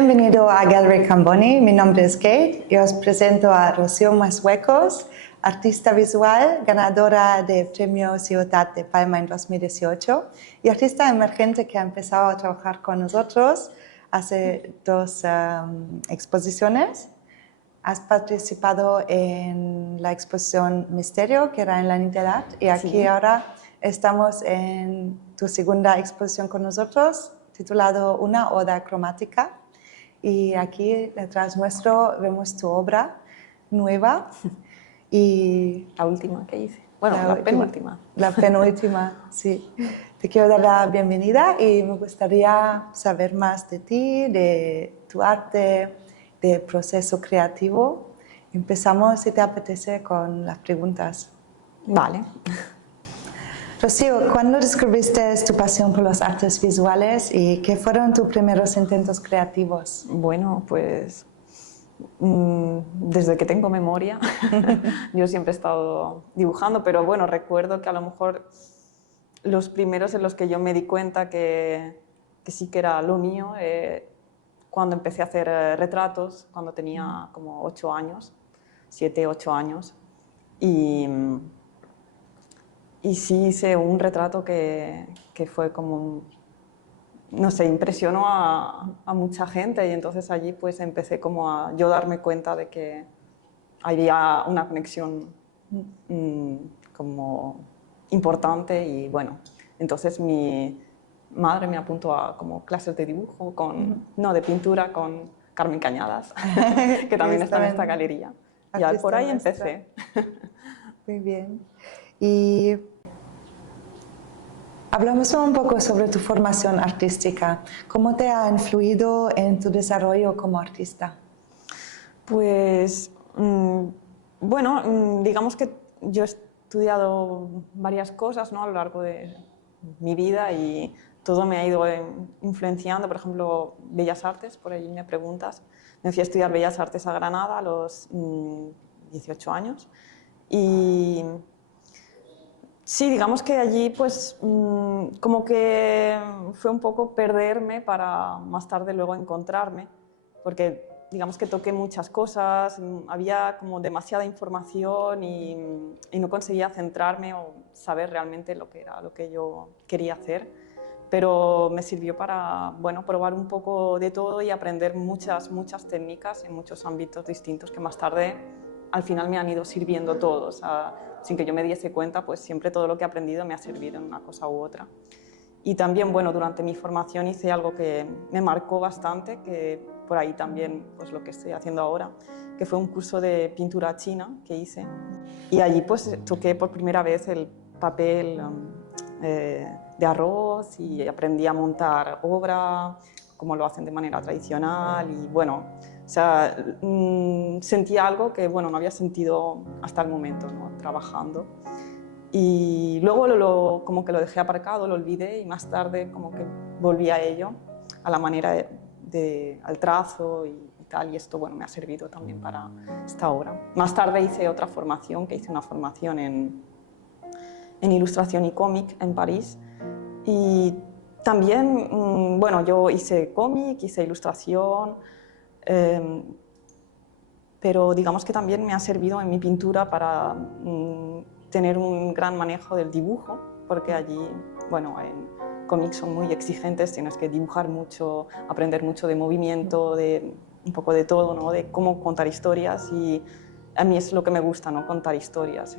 Bienvenido a Gallery Camboni, mi nombre es Kate y os presento a Rocío Mashuecos, artista visual, ganadora del Premio Ciutat de Palma en 2018 y artista emergente que ha empezado a trabajar con nosotros hace dos exposiciones. Has participado en la exposición Misterio, que era en la Nitedat, y aquí Sí. ahora estamos en tu segunda exposición con nosotros, titulado Una Oda Cromática. Y aquí detrás nuestro vemos tu obra nueva y La última que hice. Bueno, la penúltima. La penúltima, sí. Te quiero dar la bienvenida y me gustaría saber más de ti, de tu arte, del proceso creativo. Empezamos, si te apetece, con las preguntas. Vale. Rocío, ¿cuándo descubriste tu pasión por las artes visuales y qué fueron tus primeros intentos creativos? Bueno, pues desde que tengo memoria, yo siempre he estado dibujando, pero bueno, recuerdo que a lo mejor los primeros en los que yo me di cuenta que sí que era lo mío, cuando empecé a hacer retratos, cuando tenía como 8 años, 7, 8 años, y sí hice un retrato que fue como, no sé, impresionó a mucha gente, y entonces allí pues empecé como a yo darme cuenta de que había una conexión como importante, y bueno, entonces mi madre me apuntó a como clases de dibujo, no, de pintura con Carmen Cañadas, que también está en esta galería. Ya por ahí empecé. Muy bien. Y hablamos un poco sobre tu formación artística. ¿Cómo te ha influido en tu desarrollo como artista? Pues, bueno, digamos que yo he estudiado varias cosas, ¿no?, a lo largo de mi vida, y todo me ha ido influenciando. Por ejemplo, Bellas Artes, por ahí me preguntas. Me fui a estudiar Bellas Artes a Granada a los 18 años. Y sí, digamos que allí pues como que fue un poco perderme para más tarde luego encontrarme, porque digamos que toqué muchas cosas, había como demasiada información y no conseguía centrarme o saber realmente lo que era lo que yo quería hacer, pero me sirvió para, bueno, probar un poco de todo y aprender muchas técnicas en muchos ámbitos distintos que más tarde al final me han ido sirviendo todos. Sin que yo me diese cuenta, pues siempre todo lo que he aprendido me ha servido en una cosa u otra. Y también, bueno, durante mi formación hice algo que me marcó bastante, que por ahí también pues lo que estoy haciendo ahora, que fue un curso de pintura china que hice. Y allí pues toqué por primera vez el papel de arroz y aprendí a montar obra, como lo hacen de manera tradicional, y bueno, o sea, sentí algo que bueno, no había sentido hasta el momento, ¿no?, trabajando. Y luego como que lo dejé aparcado, lo olvidé, y más tarde como que volví a ello, a la manera al trazo y tal, y esto bueno, me ha servido también para esta obra. Más tarde hice otra formación, que hice una formación en ilustración y cómic en París, y también, bueno, yo hice cómic, hice ilustración, pero digamos que también me ha servido en mi pintura para tener un gran manejo del dibujo, porque allí, bueno, en cómics son muy exigentes, tienes que dibujar mucho, aprender mucho de movimiento, de un poco de todo, ¿no?, de cómo contar historias, y a mí es lo que me gusta, ¿no?, contar historias.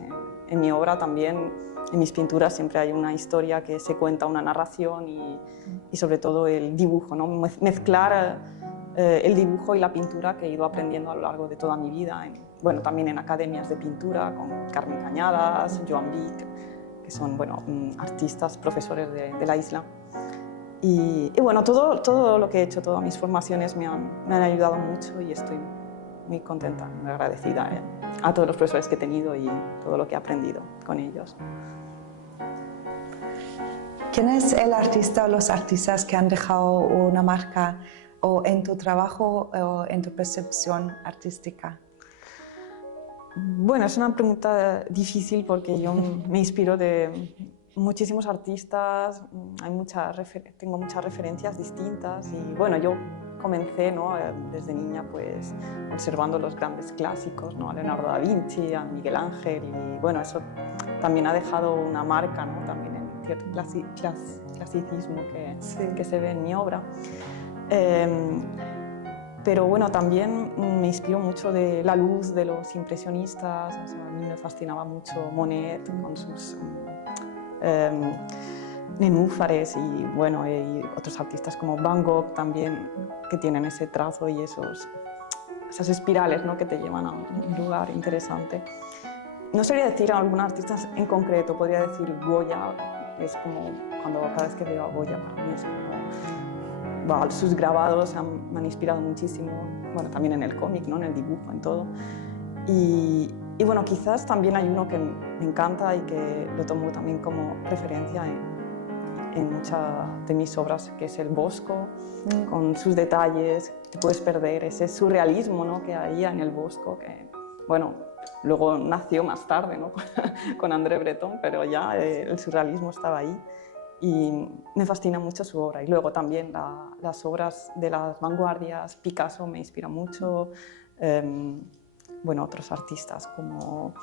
En mi obra también, en mis pinturas siempre hay una historia que se cuenta, una narración, y sobre todo el dibujo, ¿no?, mezclar el dibujo y la pintura, que he ido aprendiendo a lo largo de toda mi vida, bueno, también en academias de pintura con Carmen Cañadas, Joan Vic, que son bueno, artistas, profesores de la isla. Y bueno, todo lo que he hecho, todas mis formaciones me han ayudado mucho, y estoy muy contenta, muy agradecida a todos los profesores que he tenido y todo lo que he aprendido con ellos. ¿Quién es el artista o los artistas que han dejado una marca o en tu trabajo o en tu percepción artística? Bueno, es una pregunta difícil, porque yo me inspiro de muchísimos artistas, tengo muchas referencias distintas, y bueno, yo comencé, ¿no? Desde niña pues observando los grandes clásicos, ¿no? A Leonardo da Vinci, a Miguel Ángel, y bueno, eso también ha dejado una marca, ¿no? También en cierto clasicismo que se ve en mi obra. Pero bueno, también me inspiró mucho de la luz de los impresionistas. O sea, a mí me fascinaba mucho Monet con sus nenúfares y, bueno, y otros artistas como Van Gogh también, que tienen ese trazo y esas espirales, ¿no? Que te llevan a un lugar interesante. No sabría decir a algún artista en concreto, podría decir Goya. Es como cuando cada vez que veo a Goya, para mí es como... Wow, sus grabados me han inspirado muchísimo, bueno, también en el cómic, ¿no? En el dibujo, en todo. Y bueno, quizás también hay uno que me encanta y que lo tomo también como referencia en muchas de mis obras, que es el Bosco, con sus detalles, te puedes perder ese surrealismo, ¿no? Que había en el Bosco, que, bueno, luego nació más tarde, ¿no? Con André Breton, pero ya el surrealismo estaba ahí. Y me fascina mucho su obra. Y luego también las obras de las vanguardias, Picasso me inspira mucho, bueno, otros artistas como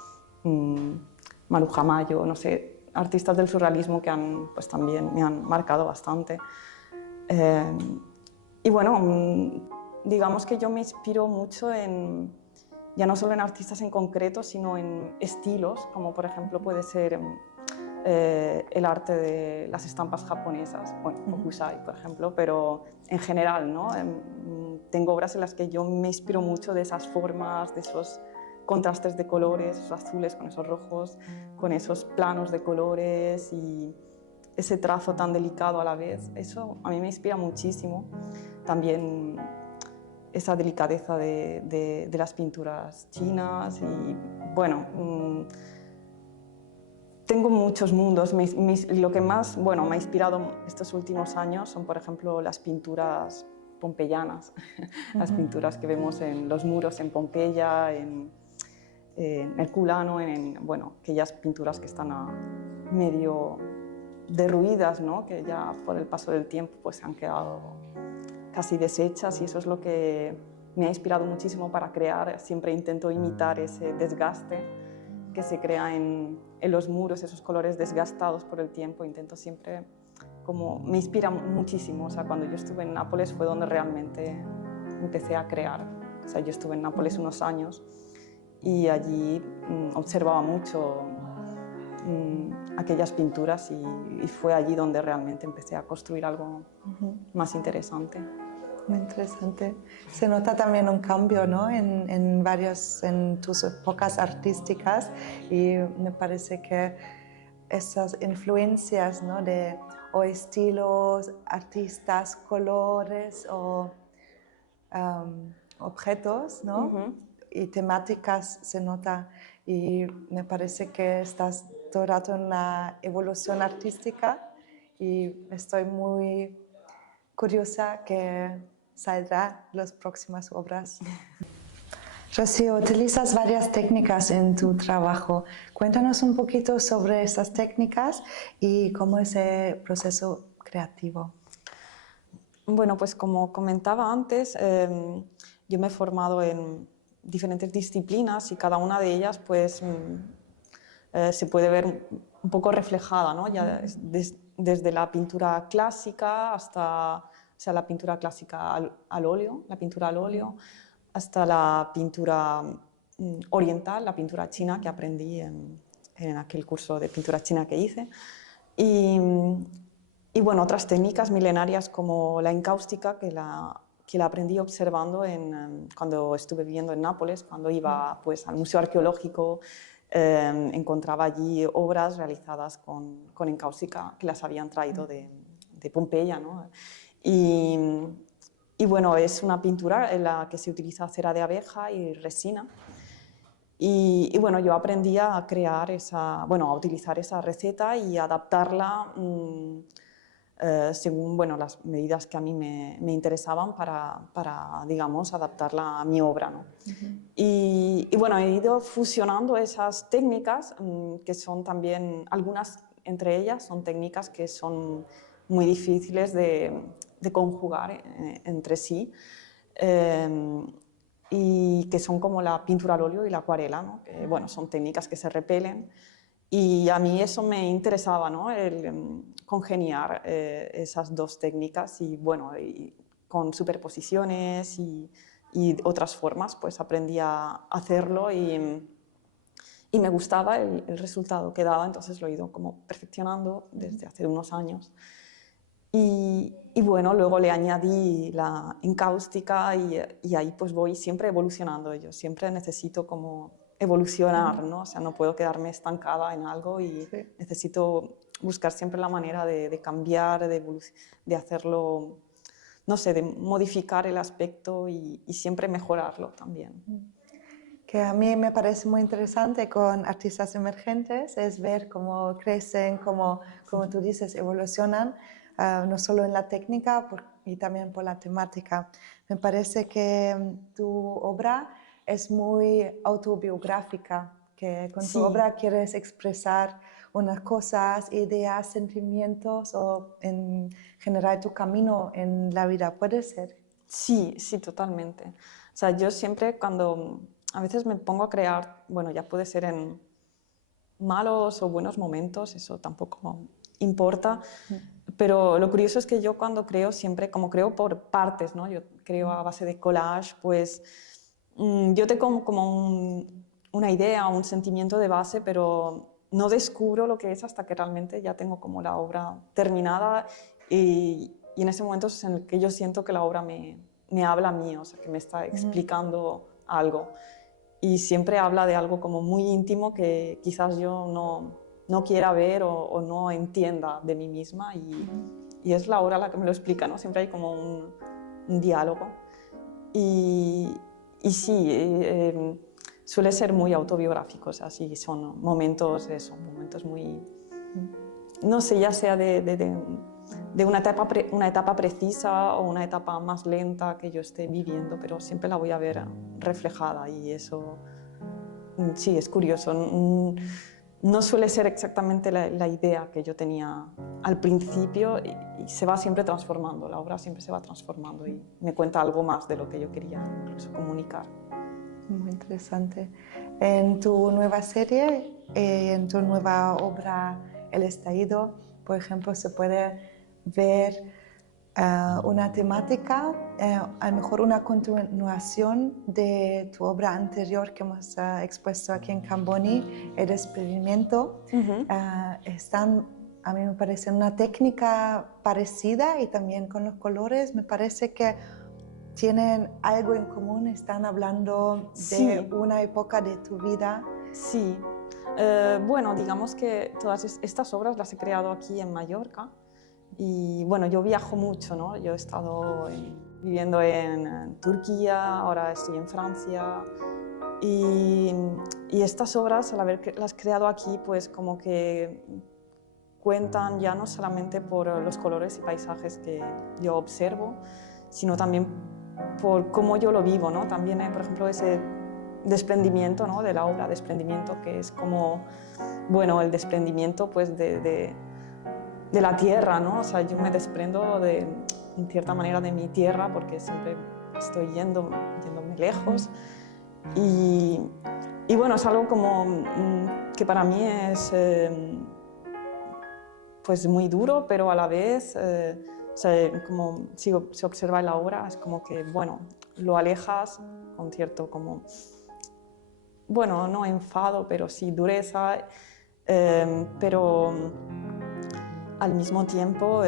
Manu Jamayo, no sé, artistas del surrealismo que pues también me han marcado bastante. Y bueno, digamos que yo me inspiro mucho ya no solo en artistas en concreto, sino en estilos, como por ejemplo puede ser el arte de las estampas japonesas, bueno, Hokusai, por ejemplo, pero en general, ¿no? Tengo obras en las que yo me inspiro mucho de esas formas, de esos contrastes de colores, esos azules con esos rojos, con esos planos de colores y ese trazo tan delicado a la vez. Eso a mí me inspira muchísimo. También esa delicadeza de las pinturas chinas y, bueno, tengo muchos mundos. Lo que más, bueno, me ha inspirado estos últimos años son, por ejemplo, las pinturas pompeyanas, las pinturas que vemos en los muros en Pompeya, en Herculano, bueno, aquellas pinturas que están medio derruidas, ¿no? Que ya por el paso del tiempo pues, han quedado casi deshechas, y eso es lo que me ha inspirado muchísimo para crear. Siempre intento imitar ese desgaste que se crea en los muros, esos colores desgastados por el tiempo. Intento siempre, como me inspira muchísimo. O sea, cuando yo estuve en Nápoles fue donde realmente empecé a crear. O sea, yo estuve en Nápoles unos años y allí observaba mucho aquellas pinturas y fue allí donde realmente empecé a construir algo más interesante. Muy interesante. Se nota también un cambio, ¿no? en tus épocas artísticas, y me parece que esas influencias, ¿no? O estilos, artistas, colores o objetos, ¿no? Y temáticas se nota, y me parece que estás todo el rato en la evolución artística, y estoy muy curiosa que saldrá las próximas obras. Rocío, utilizas varias técnicas en tu trabajo. Cuéntanos un poquito sobre esas técnicas y cómo es el proceso creativo. Bueno, pues como comentaba antes, yo me he formado en diferentes disciplinas y cada una de ellas pues, se puede ver un poco reflejada, ¿no? Ya desde la pintura clásica hasta, o sea, la pintura clásica al óleo, la pintura al óleo, hasta la pintura oriental, la pintura china que aprendí en aquel curso de pintura china que hice. Y bueno, otras técnicas milenarias como la encáustica, que la aprendí observando cuando estuve viviendo en Nápoles, cuando iba pues, al Museo Arqueológico. Encontraba allí obras realizadas con encáustica que las habían traído de Pompeya, ¿no? Y bueno, es una pintura en la que se utiliza cera de abeja y resina. Y bueno, yo aprendí a crear a utilizar esa receta y adaptarla según, bueno, las medidas que a mí me interesaban para, digamos, adaptarla a mi obra, ¿no? Y bueno, he ido fusionando esas técnicas, que son también, algunas entre ellas son técnicas que son muy difíciles de de conjugar entre sí, y que son como la pintura al óleo y la acuarela, ¿no? Que, bueno, son técnicas que se repelen. Y a mí eso me interesaba, ¿no? El congeniar esas dos técnicas y, bueno, y con superposiciones y otras formas, pues aprendí a hacerlo y me gustaba el resultado que daba, entonces lo he ido como perfeccionando desde hace unos años. Y bueno, luego le añadí la encáustica y ahí pues voy siempre evolucionando. Yo siempre necesito como evolucionar, ¿no? O sea, no puedo quedarme estancada en algo y Sí. necesito buscar siempre la manera de cambiar, de hacerlo, no sé, de modificar el aspecto y siempre mejorarlo también. Que a mí me parece muy interesante con artistas emergentes es ver cómo crecen, cómo, como tú dices, evolucionan, no solo en la técnica y también por la temática. Me parece que tu obra es muy autobiográfica, que con tu Sí, obra quieres expresar unas cosas, ideas, sentimientos o en general tu camino en la vida. ¿Puede ser? sí, sí, totalmente. O sea, yo siempre cuando a veces me pongo a crear, bueno, ya puede ser en malos o buenos momentos, eso tampoco importa, pero lo curioso es que yo cuando creo siempre, como creo por partes, ¿no? Yo creo a base de collage, pues yo tengo como una idea, un sentimiento de base, pero no descubro lo que es hasta que realmente ya tengo como la obra terminada y en ese momento es en el que yo siento que la obra me habla a mí, o sea, que me está explicando algo. Y siempre habla de algo como muy íntimo que quizás yo no quiera ver o no entienda de mí misma y es la obra la que me lo explica, ¿no? Siempre hay como un diálogo. Y, y sí, suele ser muy autobiográficos, así son momentos, eso, momentos muy, no sé, ya sea de una etapa precisa o una etapa más lenta que yo esté viviendo, pero siempre la voy a ver reflejada y eso sí, es curioso. No suele ser exactamente la idea que yo tenía al principio y se va siempre transformando, la obra siempre se va transformando y me cuenta algo más de lo que yo quería incluso comunicar. Muy interesante. En tu nueva serie, en tu nueva obra El Estallido, por ejemplo, se puede ver una temática, a lo mejor una continuación de tu obra anterior que hemos expuesto aquí en Camboni, El Experimento. Están, a mí me parece, una técnica parecida y también con los colores. Me parece que tienen algo en común, están hablando de Sí, una época de tu vida. sí. Bueno, digamos que todas estas obras las he creado aquí en Mallorca y bueno, yo viajo mucho, ¿no? Yo he estado viviendo en Turquía, ahora estoy en Francia y, y estas obras, al haberlas creado aquí, pues como que cuentan ya no solamente por los colores y paisajes que yo observo, sino también por cómo yo lo vivo, ¿no? También, por ejemplo, ese desprendimiento, ¿no? De la obra, desprendimiento que es como, bueno, el desprendimiento pues de la tierra, ¿no? O sea, yo me desprendo en cierta manera de mi tierra porque siempre estoy yéndome lejos y bueno, es algo como que para mí es pues muy duro, pero a la vez, o sea, como se observa en la obra, es como que, bueno, lo alejas con cierto como, bueno, no enfado, pero sí dureza, pero al mismo tiempo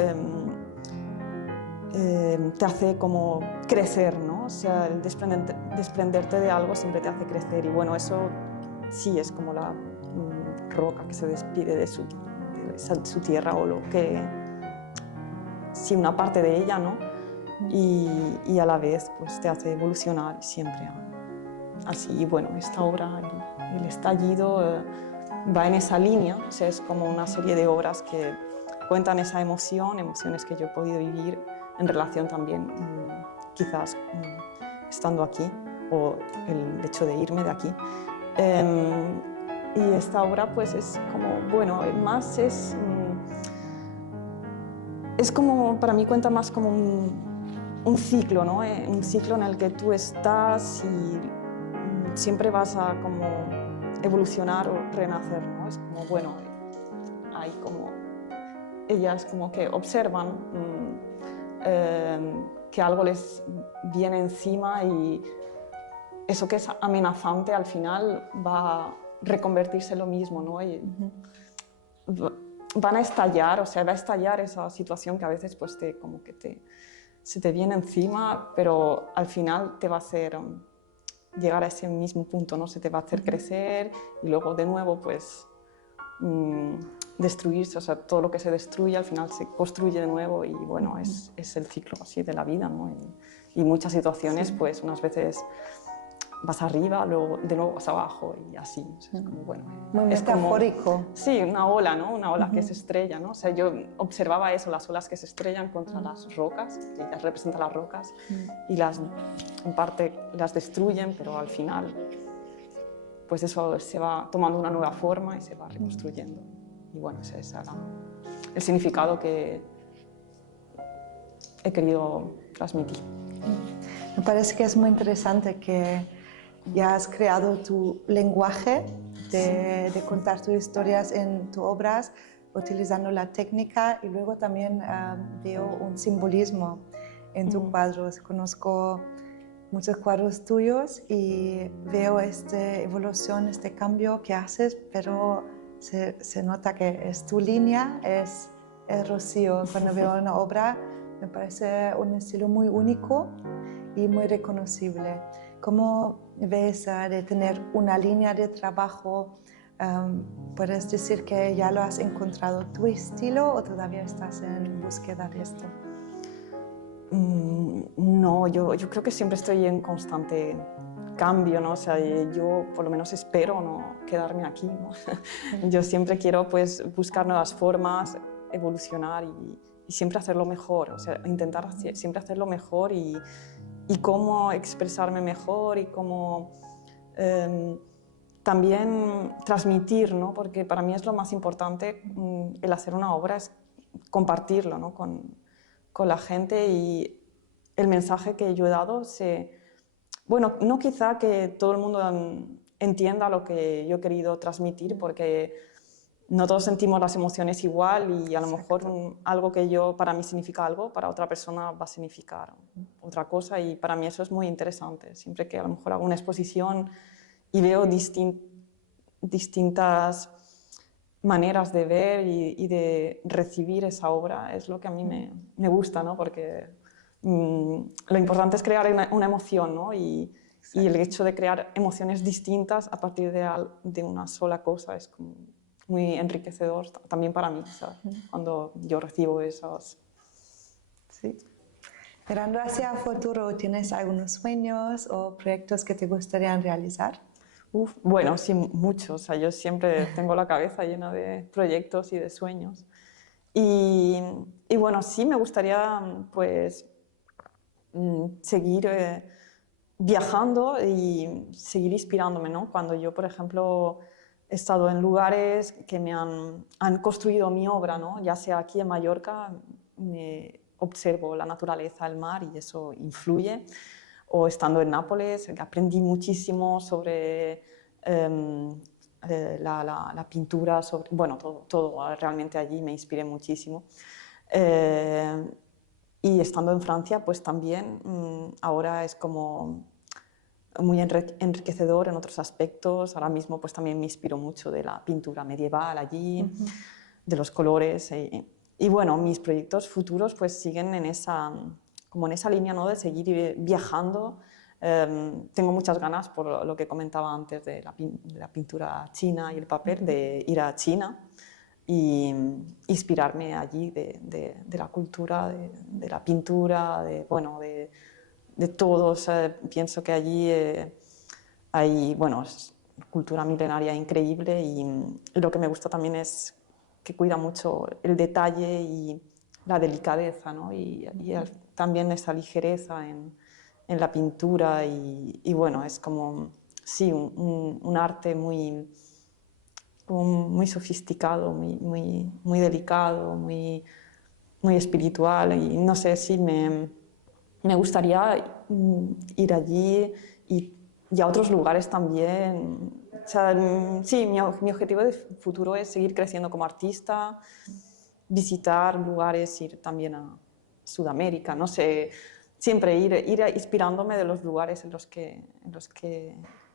te hace como crecer, ¿no? O sea, el desprenderte de algo siempre te hace crecer y bueno, eso sí es como la roca que se despide de su tierra o lo que, sí, una parte de ella, ¿no? Y a la vez pues te hace evolucionar siempre así. Y bueno, esta obra, el estallido, va en esa línea, o sea, es como una serie de obras que cuentan esa emoción, emociones que yo he podido vivir en relación también, quizás estando aquí o el hecho de irme de aquí. Y esta obra pues es como, bueno, más es es como, para mí cuenta más como un ciclo, ¿no? Un ciclo en el que tú estás y siempre vas a como evolucionar o renacer, ¿no? Es como, bueno, hay como, ellas como que observan que algo les viene encima y eso que es amenazante al final va a reconvertirse en lo mismo, ¿no? Y van a estallar, o sea, va a estallar esa situación que a veces pues se te viene encima, pero al final te va a hacer llegar a ese mismo punto, ¿no? Se te va a hacer crecer y luego de nuevo pues destruirse, o sea, todo lo que se destruye al final se construye de nuevo y bueno, es el ciclo así de la vida, ¿no? Y muchas situaciones pues unas veces vas arriba, luego de nuevo vas abajo y así. O sea, es como, bueno, Muy es metafórico. como, sí, una ola, ¿no? Una ola que se estrella, ¿no? O sea, yo observaba eso, las olas que se estrellan contra las rocas, que ellas representan las rocas, y las, en parte las destruyen, pero al final, pues eso se va tomando una nueva forma y se va reconstruyendo. Y bueno, ese es el significado que he querido transmitir. Me parece que es muy interesante que ya has creado tu lenguaje de contar tus historias en tus obras utilizando la técnica y luego también veo un simbolismo en tus cuadros. Conozco muchos cuadros tuyos y veo esta evolución, este cambio que haces, pero se nota que es tu línea, es Rocío. Cuando veo una obra me parece un estilo muy único y muy reconocible. ¿Cómo ves de tener una línea de trabajo? ¿Puedes decir que ya lo has encontrado tu estilo o todavía estás en búsqueda de esto? No, yo creo que siempre estoy en constante cambio, ¿no? O sea, yo por lo menos espero no quedarme aquí, ¿no? Yo siempre quiero pues buscar nuevas formas, evolucionar y siempre hacerlo mejor, o sea, intentar siempre hacerlo mejor y cómo expresarme mejor y cómo también transmitir, ¿no? Porque para mí es lo más importante, el hacer una obra es compartirlo, ¿no? con la gente y el mensaje que yo he dado bueno, no quizá que todo el mundo entienda lo que yo he querido transmitir porque no todos sentimos las emociones igual y a lo mejor algo que para mí significa algo, para otra persona va a significar otra cosa y para mí eso es muy interesante. Siempre que a lo mejor hago una exposición y veo distintas maneras de ver y de recibir esa obra, es lo que a mí me gusta, ¿no? Porque lo importante es crear una emoción, ¿no? Y el hecho de crear emociones distintas a partir de una sola cosa es como muy enriquecedor también para mí, ¿sabes? Cuando yo recibo esos... Sí. Mirando hacia el futuro, ¿tienes algunos sueños o proyectos que te gustaría realizar? Bueno, sí, muchos. O sea, yo siempre tengo la cabeza llena de proyectos y de sueños. Y bueno, sí me gustaría pues seguir viajando y seguir inspirándome, ¿no? Cuando yo, por ejemplo, he estado en lugares que me han construido mi obra, ¿no? Ya sea aquí en Mallorca, me observo la naturaleza, el mar y eso influye, o estando en Nápoles, aprendí muchísimo sobre la pintura, sobre, bueno, todo, realmente allí me inspiré muchísimo. Y estando en Francia, pues también ahora es como muy enriquecedor en otros aspectos. Ahora mismo pues también me inspiro mucho de la pintura medieval allí, de los colores. Y bueno, mis proyectos futuros pues siguen como en esa línea, ¿no? De seguir viajando. Tengo muchas ganas, por lo que comentaba antes de la pintura china y el papel, de ir a China y inspirarme allí de la cultura, de la pintura, bueno, de todo. O sea, pienso que allí hay, bueno, es cultura milenaria increíble y lo que me gusta también es que cuida mucho el detalle y la delicadeza, ¿no? También esa ligereza en la pintura y bueno, es como, sí, un arte muy sofisticado, muy delicado, muy muy espiritual y no sé si me gustaría ir allí y a otros lugares también. O sea, sí, mi objetivo de futuro es seguir creciendo como artista, visitar lugares, ir también a Sudamérica, no sé, siempre ir inspirándome de los lugares en los que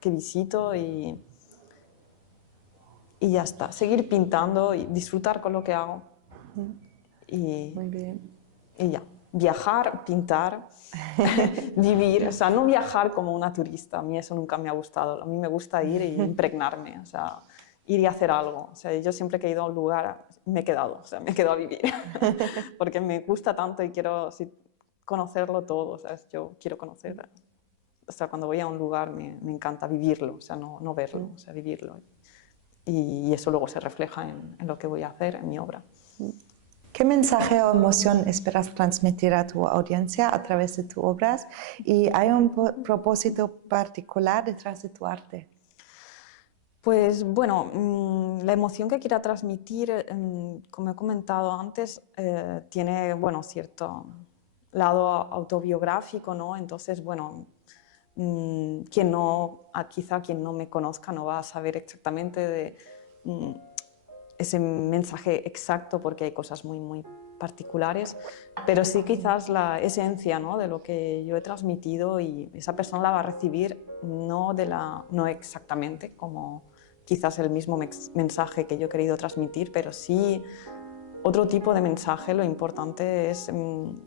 visito y ya está, seguir pintando y disfrutar con lo que hago. Y, Muy bien. y ya, viajar, pintar, vivir, o sea, no viajar como una turista, a mí eso nunca me ha gustado, a mí me gusta ir y impregnarme, o sea, ir y hacer algo. O sea, yo siempre que he ido a un lugar me he quedado, o sea, me he quedado a vivir, porque me gusta tanto y quiero conocerlo todo, o sea, yo quiero conocer, o sea, cuando voy a un lugar me encanta vivirlo, o sea, no verlo, o sea, vivirlo. Y eso luego se refleja en lo que voy a hacer, en mi obra. ¿Qué mensaje o emoción esperas transmitir a tu audiencia a través de tus obras? ¿Y hay un propósito particular detrás de tu arte? Pues bueno, la emoción que quiera transmitir, como he comentado antes, tiene bueno, cierto lado autobiográfico, ¿no? Entonces, bueno, quizá quien no me conozca no va a saber exactamente de ese mensaje exacto porque hay cosas muy particulares, pero sí quizás la esencia, ¿no?, de lo que yo he transmitido y esa persona la va a recibir no exactamente como quizás el mismo mensaje que yo he querido transmitir, pero sí otro tipo de mensaje. Lo importante es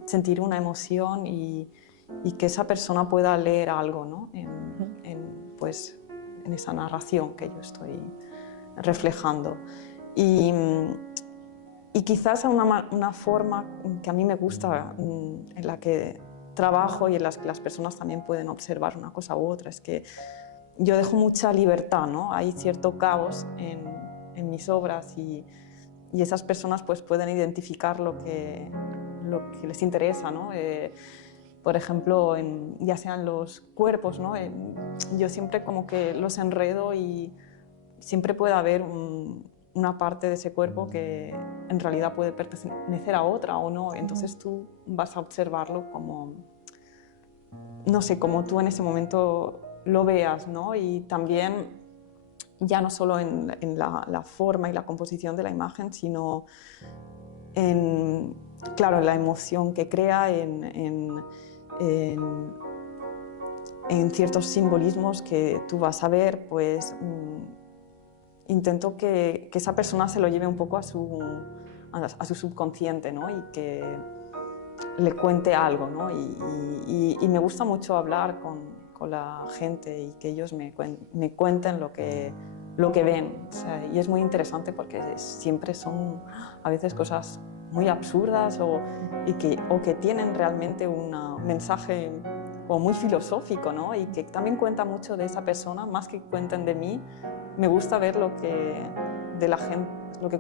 sentir una emoción y que esa persona pueda leer algo, ¿no?, pues, en esa narración que yo estoy reflejando. Y quizás una forma que a mí me gusta, en la que trabajo y en las que las personas también pueden observar una cosa u otra, es que yo dejo mucha libertad, ¿no? Hay cierto caos en mis obras y esas personas pues pueden identificar lo que les interesa, ¿no? Por ejemplo, ya sean los cuerpos, ¿no? Yo siempre como que los enredo y siempre puede haber una parte de ese cuerpo que en realidad puede pertenecer a otra o no. Entonces tú vas a observarlo como, no sé, como tú en ese momento lo veas, ¿no? Y también ya no solo en la forma y la composición de la imagen, sino claro, en la emoción que crea, en ciertos simbolismos que tú vas a ver, pues intento que esa persona se lo lleve un poco a su subconsciente, ¿no? Y que le cuente algo, ¿no? Y me gusta mucho hablar con la gente y que ellos me cuenten lo que ven. O sea, y es muy interesante porque siempre son a veces cosas muy absurdas o que tienen realmente un mensaje como muy filosófico, ¿no? Y que también cuenta mucho de esa persona, más que cuenten de mí. Me gusta ver lo que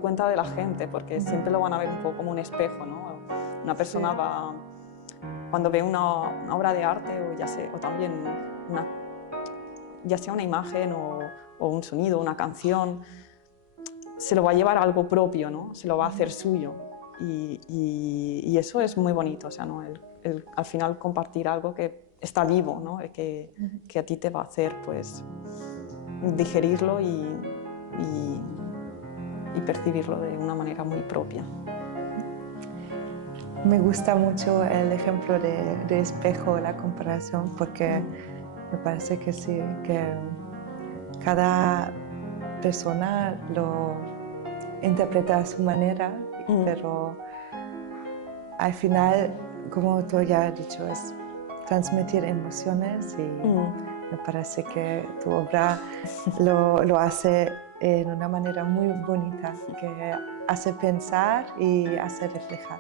cuenta de la gente, porque siempre lo van a ver un poco como un espejo, ¿no? Una persona va, cuando ve una obra de arte o también ya sea una imagen o un sonido, una canción, se lo va a llevar a algo propio, ¿no? Se lo va a hacer suyo. Y eso es muy bonito, o sea, ¿no? Al final compartir algo que está vivo, ¿no? Que a ti te va a hacer pues digerirlo y percibirlo de una manera muy propia. Me gusta mucho el ejemplo de espejo, la comparación, porque me parece que sí, que cada persona lo interpreta a su manera, pero al final, como tú ya has dicho, es transmitir emociones y me parece que tu obra lo hace en una manera muy bonita, que hace pensar y hace reflejar.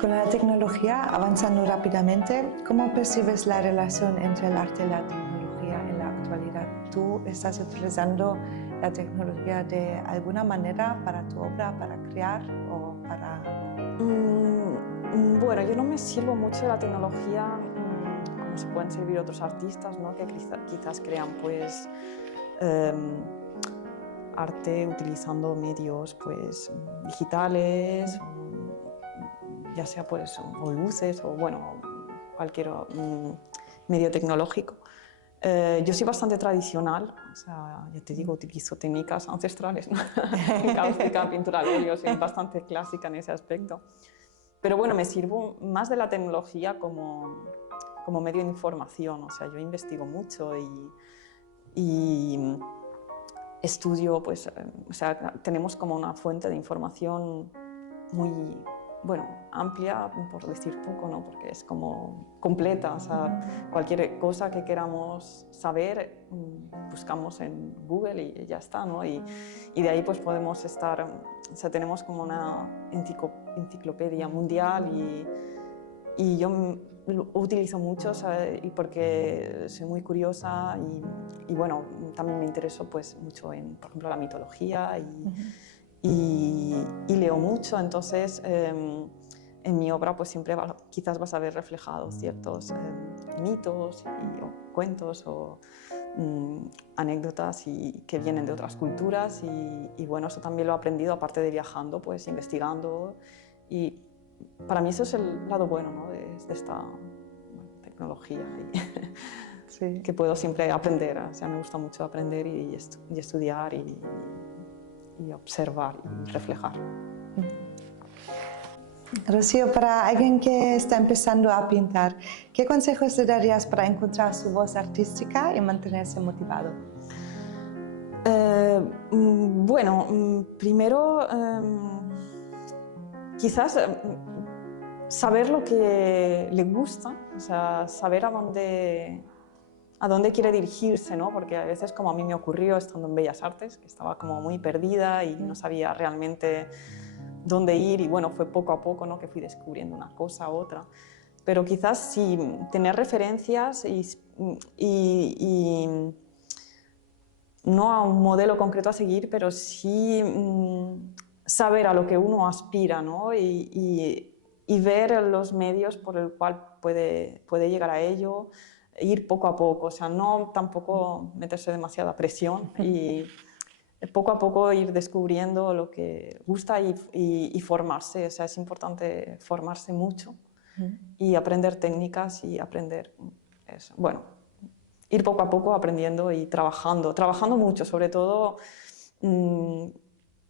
Con la tecnología avanzando rápidamente, ¿cómo percibes la relación entre el arte y la tecnología en la actualidad? ¿Tú estás utilizando la tecnología de alguna manera para tu obra, para crear o para...? Bueno, yo no me sirvo mucho de la tecnología como se pueden servir otros artistas, ¿no? Que quizás crean pues arte utilizando medios pues digitales ya sea pues o luces o bueno, cualquier medio tecnológico. Yo soy bastante tradicional, o sea, ya te digo, utilizo técnicas ancestrales, ¿no? Cáustica, pintura al óleo, soy bastante clásica en ese aspecto. Pero bueno, me sirvo más de la tecnología como medio de información, o sea, yo investigo mucho y estudio, pues, o sea, tenemos como una fuente de información muy, bueno, amplia, por decir poco, ¿no? Porque es como completa, o sea, cualquier cosa que queramos saber, buscamos en Google y ya está, ¿no? Y de ahí pues podemos estar, o sea, tenemos como una enciclopedia mundial y yo lo utilizo mucho, ¿sabes? Y porque soy muy curiosa y bueno, también me intereso pues mucho en, por ejemplo, la mitología y leo mucho, entonces en mi obra pues siempre quizás vas a ver reflejados ciertos mitos o cuentos o anécdotas que vienen de otras culturas y bueno, eso también lo he aprendido aparte de viajando, pues investigando y para mí eso es el lado bueno, ¿no? de esta tecnología Sí. que puedo siempre aprender, o sea, me gusta mucho aprender y estudiar y observar y reflejar. Rocío, para alguien que está empezando a pintar, ¿qué consejos le darías para encontrar su voz artística y mantenerse motivado? Bueno, primero quizás saber lo que le gusta, o sea, saber a dónde quiere dirigirse, ¿no? Porque a veces, como a mí me ocurrió estando en Bellas Artes, que estaba como muy perdida y no sabía realmente dónde ir y bueno, fue poco a poco, ¿no? Que fui descubriendo una cosa u otra. Pero quizás sí tener referencias y no a un modelo concreto a seguir, pero sí saber a lo que uno aspira, ¿no? Y ver los medios por el cual puede llegar a ello, ir poco a poco, o sea, no tampoco meterse demasiada presión y poco a poco ir descubriendo lo que gusta y formarse, o sea, es importante formarse mucho y aprender técnicas y aprender eso. Bueno, ir poco a poco aprendiendo y trabajando mucho, sobre todo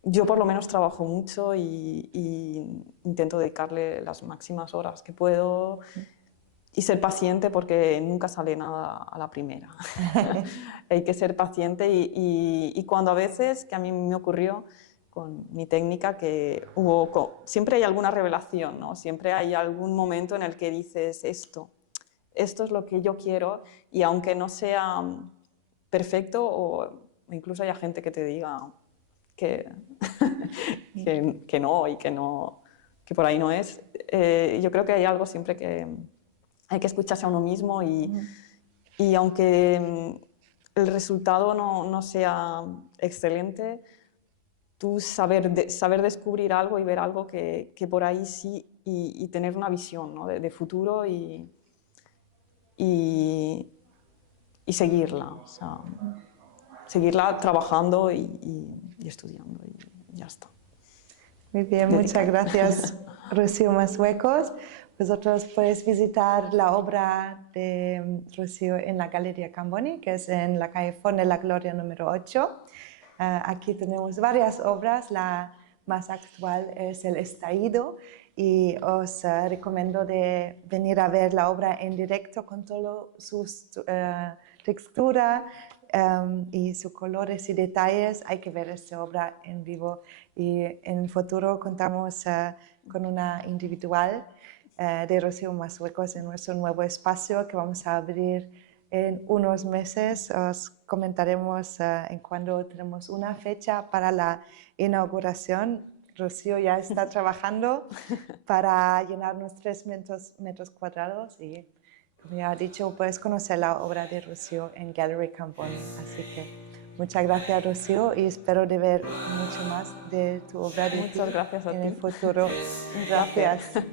yo por lo menos trabajo mucho y intento dedicarle las máximas horas que puedo y ser paciente porque nunca sale nada a la primera. Hay que ser paciente y cuando a veces, que a mí me ocurrió con mi técnica, que siempre hay alguna revelación, ¿no? Siempre hay algún momento en el que dices esto es lo que yo quiero y aunque no sea perfecto o incluso haya gente que te diga que, que no y que por ahí no es, yo creo que hay algo siempre que hay que escucharse a uno mismo y aunque el resultado no sea excelente, tú saber descubrir algo y ver algo que por ahí sí y tener una visión, ¿no? de futuro y seguirla, o sea, seguirla trabajando y estudiando y ya está. Muy bien, muchas gracias, Rocío Massuecos. Vosotros podéis visitar la obra de Rocío en la Galería Camboni, que es en la calle Font de la Gloria número 8. Aquí tenemos varias obras, la más actual es El Estallido y os recomiendo de venir a ver la obra en directo con toda su textura y sus colores y detalles. Hay que ver esta obra en vivo y en el futuro contamos con una individual de Rocío Massuecos en nuestro nuevo espacio que vamos a abrir en unos meses. Os comentaremos en cuando tenemos una fecha para la inauguración. Rocío ya está trabajando para llenar unos 3 metros cuadrados y, como ya he dicho, puedes conocer la obra de Rocío en Gallery Camboni. Así que muchas gracias, Rocío, y espero de ver mucho más de tu obra de Muchas gracias a en ti. el futuro. Un placer. Gracias.